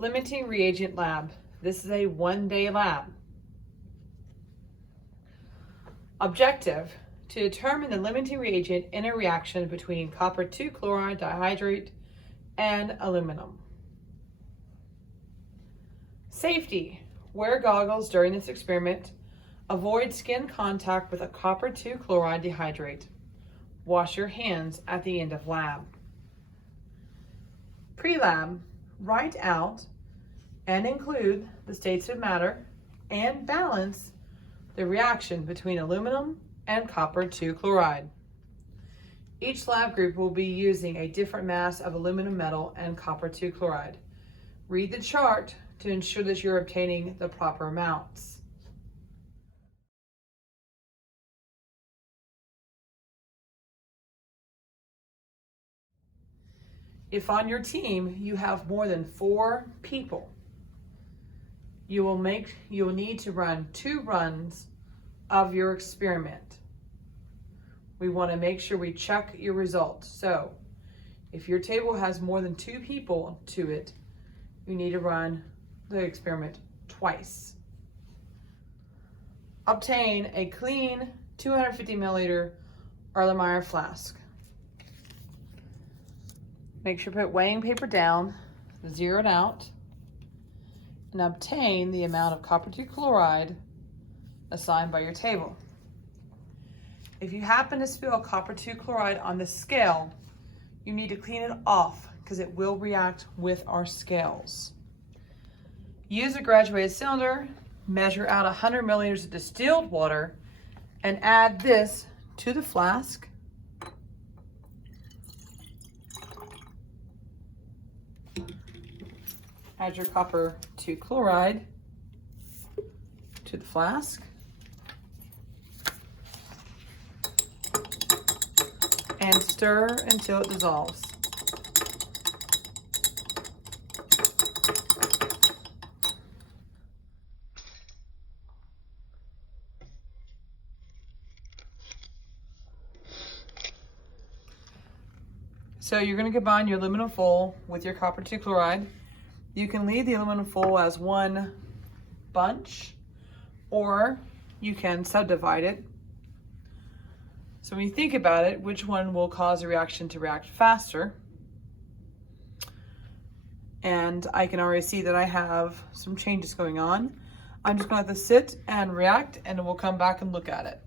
Limiting reagent lab. This is a one-day lab. Objective: to determine the limiting reagent in a reaction between copper 2 chloride dihydrate and aluminum. Safety: wear goggles during this experiment. Avoid skin contact with a copper 2 chloride dihydrate. Wash your hands at the end of lab. Pre-lab: write out and include the states of matter and balance the reaction between aluminum and copper 2 chloride. Each lab group will be using a different mass of aluminum metal and copper 2 chloride. Read the chart to ensure that you're obtaining the proper amounts. If on your team you have more than 4 people, you will need to run 2 runs of your experiment. We want to make sure we check your results. So if your table has more than 2 people to it, you need to run the experiment twice. Obtain a clean 250 milliliter Erlenmeyer flask. Make sure to put weighing paper down, zero it out, and obtain the amount of copper 2 chloride assigned by your table. If you happen to spill copper 2 chloride on the scale, you need to clean it off because it will react with our scales. Use a graduated cylinder, measure out 100 milliliters of distilled water, and add this to the flask. Add your copper 2 chloride to the flask. And stir until it dissolves. So you're going to combine your aluminum foil with your copper 2 chloride. You can leave the aluminum foil as one bunch, or you can subdivide it. So when you think about it, which one will cause a reaction to react faster? And I can already see that I have some changes going on. I'm just going to let this sit and react, and we'll come back and look at it.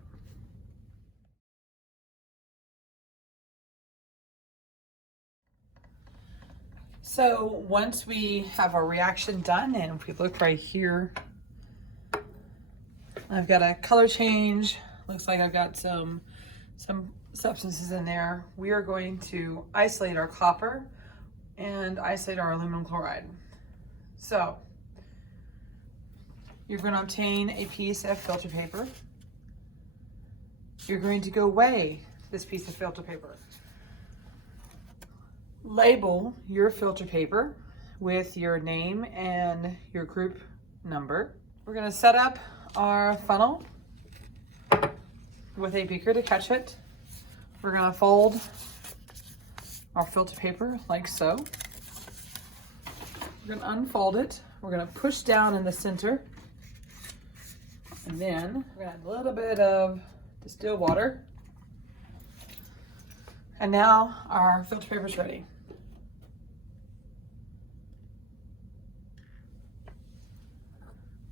So once we have our reaction done, and if we look right here, I've got a color change. Looks like I've got some substances in there. We are going to isolate our copper and isolate our aluminum chloride. So you're going to obtain a piece of filter paper. You're going to go weigh this piece of filter paper. Label your filter paper with your name and your group number. We're going to set up our funnel with a beaker to catch it. We're going to fold our filter paper like so. We're going to unfold it. We're going to push down in the center. And then we're going to add a little bit of distilled water. And now our filter paper is ready.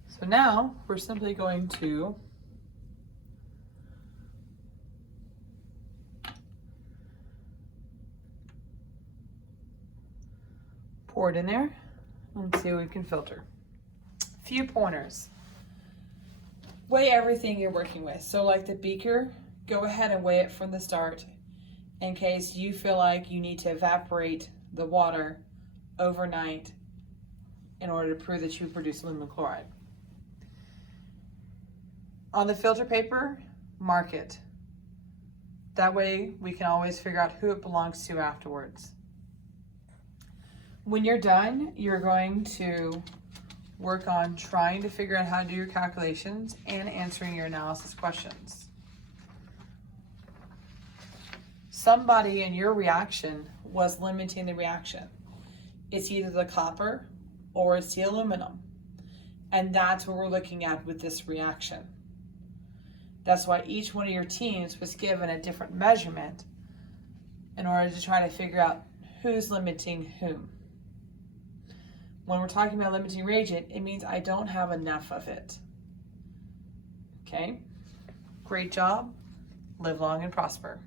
So now we're simply going to pour it in there and see what we can filter. A few pointers. Weigh everything you're working with. So like the beaker, go ahead and weigh it from the start in case you feel like you need to evaporate the water overnight in order to prove that you produce aluminum chloride. On the filter paper, mark it. That way we can always figure out who it belongs to afterwards. When you're done, you're going to work on trying to figure out how to do your calculations and answering your analysis questions. Somebody in your reaction was limiting the reaction. It's either the copper or it's the aluminum. And that's what we're looking at with this reaction. That's why each one of your teams was given a different measurement in order to try to figure out who's limiting whom. When we're talking about limiting reagent, it means I don't have enough of it. Okay? Great job. Live long and prosper.